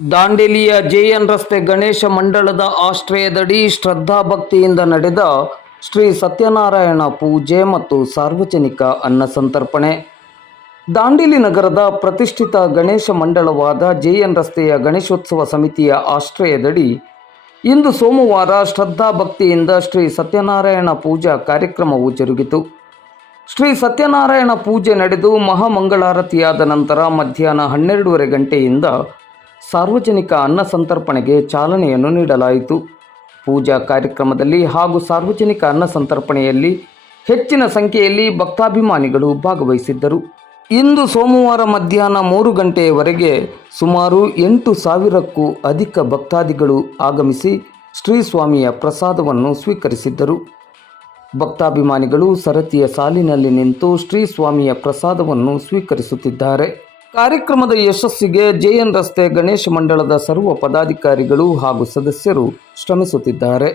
ದಾಂಡೇಲಿಯ JN ರಸ್ತೆ ಗಣೇಶ ಮಂಡಳದ ಆಶ್ರಯದಡಿ ಶ್ರದ್ಧಾಭಕ್ತಿಯಿಂದ ನಡೆದ ಶ್ರೀ ಸತ್ಯನಾರಾಯಣ ಪೂಜೆ ಮತ್ತು ಸಾರ್ವಜನಿಕ ಅನ್ನ ಸಂತರ್ಪಣೆ. ದಾಂಡೇಲಿ ನಗರದ ಪ್ರತಿಷ್ಠಿತ ಗಣೇಶ ಮಂಡಳವಾದ ಜೆಎನ್ ರಸ್ತೆಯ ಗಣೇಶೋತ್ಸವ ಸಮಿತಿಯ ಆಶ್ರಯದಡಿ ಇಂದು ಸೋಮವಾರ ಶ್ರದ್ಧಾಭಕ್ತಿಯಿಂದ ಶ್ರೀ ಸತ್ಯನಾರಾಯಣ ಪೂಜಾ ಕಾರ್ಯಕ್ರಮವು ಜರುಗಿತು. ಶ್ರೀ ಸತ್ಯನಾರಾಯಣ ಪೂಜೆ ನಡೆದು ಮಹಾಮಂಗಳಾರತಿಯಾದ ನಂತರ ಮಧ್ಯಾಹ್ನ 12:30 ಗಂಟೆಯಿಂದ ಸಾರ್ವಜನಿಕ ಅನ್ನ ಸಂತರ್ಪಣೆಗೆ ಚಾಲನೆಯನ್ನು ನೀಡಲಾಯಿತು. ಪೂಜಾ ಕಾರ್ಯಕ್ರಮದಲ್ಲಿ ಹಾಗೂ ಸಾರ್ವಜನಿಕ ಅನ್ನ ಸಂತರ್ಪಣೆಯಲ್ಲಿ ಹೆಚ್ಚಿನ ಸಂಖ್ಯೆಯಲ್ಲಿ ಭಕ್ತಾಭಿಮಾನಿಗಳು ಭಾಗವಹಿಸಿದ್ದರು. ಇಂದು ಸೋಮವಾರ ಮಧ್ಯಾಹ್ನ 3 ಗಂಟೆಯವರೆಗೆ ಸುಮಾರು 8,000ಕ್ಕೂ ಅಧಿಕ ಭಕ್ತಾದಿಗಳು ಆಗಮಿಸಿ ಶ್ರೀ ಸ್ವಾಮಿಯ ಪ್ರಸಾದವನ್ನು ಸ್ವೀಕರಿಸಿದ್ದರು. ಭಕ್ತಾಭಿಮಾನಿಗಳು ಸರತಿಯ ಸಾಲಿನಲ್ಲಿ ನಿಂತು ಶ್ರೀ ಸ್ವಾಮಿಯ ಪ್ರಸಾದವನ್ನು ಸ್ವೀಕರಿಸುತ್ತಿದ್ದಾರೆ. ಕಾರ್ಯಕ್ರಮದ ಯಶಸ್ಸಿಗೆ ಜೆಎನ್ ರಸ್ತೆ ಗಣೇಶ ಮಂಡಳದ ಸರ್ವ ಪದಾಧಿಕಾರಿಗಳು ಹಾಗೂ ಸದಸ್ಯರು ಶ್ರಮಿಸುತ್ತಿದ್ದಾರೆ.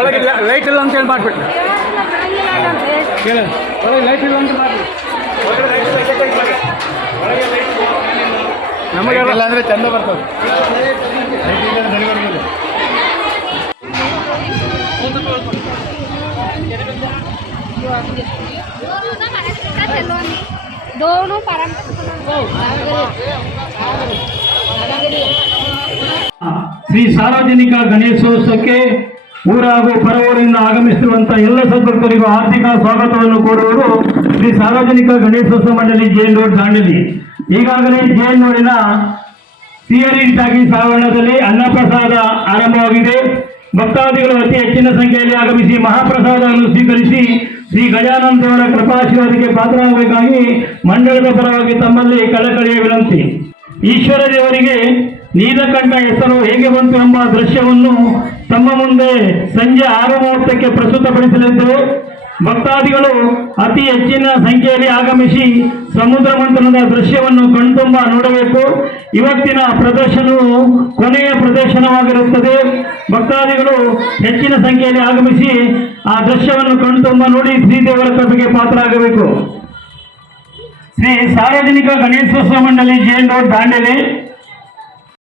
ಒಳಗೆ ಲೈಟ್ ಇಲ್ಲ ಅಂತ ಹೇಳಿ ಮಾಡಿಬಿಟ್ರೆ ಒಳಗೆ ಲೈಟ್ ಇಲ್ಲ ಅಂತ ಮಾಡಿ ನಮಗೆಲ್ಲ ಅಂದರೆ ಚಂದ ಬರ್ತದೆ. ಶ್ರೀ ಸಾರ್ವಜನಿಕ ಗಣೇಶೋತ್ಸವಕ್ಕೆ ಊರ ಹಾಗೂ ಪರವೂರಿನಿಂದ ಆಗಮಿಸಿರುವಂತಹ ಎಲ್ಲ ಸದ್ಭಕ್ತರಿಗೂ ಆರ್ಥಿಕ ಸ್ವಾಗತವನ್ನು ಕೋರುವುದು ಶ್ರೀ ಸಾರ್ವಜನಿಕ ಗಣೇಶೋತ್ಸವ ಮಂಡಳಿ ಜೆಎನ್ ರೋಡ್ ದಾಂಡೇಲಿ. ಈಗಾಗಲೇ ಜೆಎನ್ ರೋಡಿನ ಸಿಆರ್ಇ ಟಾಕೀಸ್ ಆವರಣದಲ್ಲಿ ಅನ್ನಪ್ರಸಾದ ಆರಂಭವಾಗಿದೆ. ಭಕ್ತಾದಿಗಳು ಅತಿ ಹೆಚ್ಚಿನ ಸಂಖ್ಯೆಯಲ್ಲಿ ಆಗಮಿಸಿ ಮಹಾಪ್ರಸಾದವನ್ನು ಸ್ವೀಕರಿಸಿ ಶ್ರೀ ಗಜಾನನ ದೇವರ ಕೃಪಾಶೀರ್ವಾದಕ್ಕೆ ಪಾತ್ರರಾಗಬೇಕಾಗಿ ಮಂಡಳದ ಪರವಾಗಿ ತಮ್ಮಲ್ಲಿ ಕಳಕಳಿಯ ವಿನಂತಿ. ಈಶ್ವರ ದೇವರಿಗೆ ನೀಲಕಂಠ ಹೆಸರು ಹೇಗೆ ಬಂತು ಎಂಬ ದೃಶ್ಯವನ್ನು ತಮ್ಮ ಮುಂದೆ ಸಂಜೆ 6:30ಕ್ಕೆ ಪ್ರಸ್ತುತಪಡಿಸಲಿದ್ದೇವೆ. ಭಕ್ತಾದಿಗಳು ಅತಿ ಹೆಚ್ಚಿನ ಸಂಖ್ಯೆಯಲ್ಲಿ ಆಗಮಿಸಿ ಸಮುದ್ರ ಮಂಥನದ ದೃಶ್ಯವನ್ನು ಕಣ್ತುಂಬ ನೋಡಬೇಕು. ಇವತ್ತಿನ ಪ್ರದರ್ಶನವು ಕೊನೆಯ ಪ್ರದರ್ಶನವಾಗಿರುತ್ತದೆ. ಭಕ್ತಾದಿಗಳು ಹೆಚ್ಚಿನ ಸಂಖ್ಯೆಯಲ್ಲಿ ಆಗಮಿಸಿ ಆ ದೃಶ್ಯವನ್ನು ಕಣ್ತುಂಬ ನೋಡಿ ಶ್ರೀದೇವರ ಕೃಪೆಗೆ ಪಾತ್ರರಾಗಬೇಕು. ಶ್ರೀ ಸಾರ್ವಜನಿಕ ಗಣೇಶೋತ್ಸವ ಮಂಡಳಿ ಜೆಎನ್ ರೋಡ್ ದಾಂಡೇಲಿ